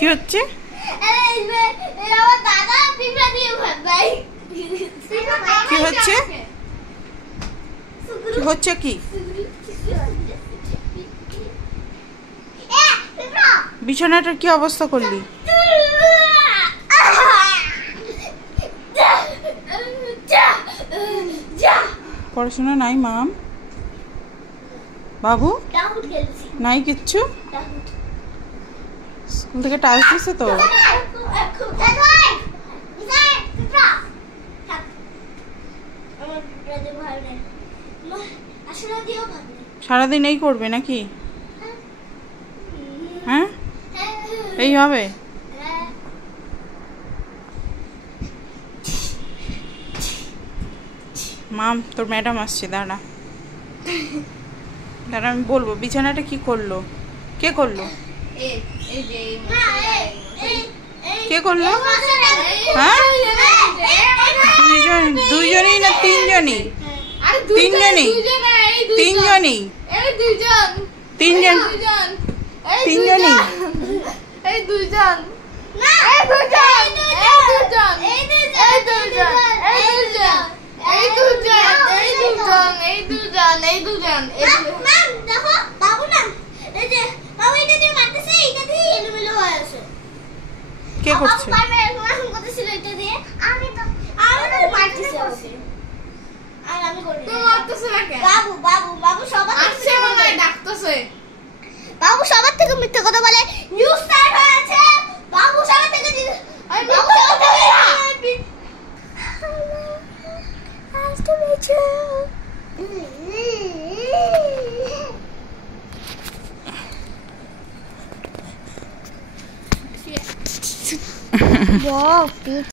কি হচ্ছে? কি হচ্ছে? কি হচ্ছে? কি বিছানাটার কি অবস্থা করলি? পড়াশোনা নাই মাম? বাবু নাই কিচ্ছু? স্কুল থেকে টাস্ক দিছে তো? সারাদিন এই করবে নাকি? হ্যাঁ, এই হবে। মাম, তোর ম্যাডাম আসছে, দাঁড়া দাঁড়া, আমি বলবো। বিছানাটা কি করলো? কে করলো? কে করলো? হ্যাঁ, দুইজনই না তিনজনই? তিনজনই, তিনজনই, তিনজন, তিনজনই। কে করছে? বাবু সবার থেকে মিথ্যা কথা বলে। নিউজ স্টার্ট হয়েছে। বাবু সবার থেকে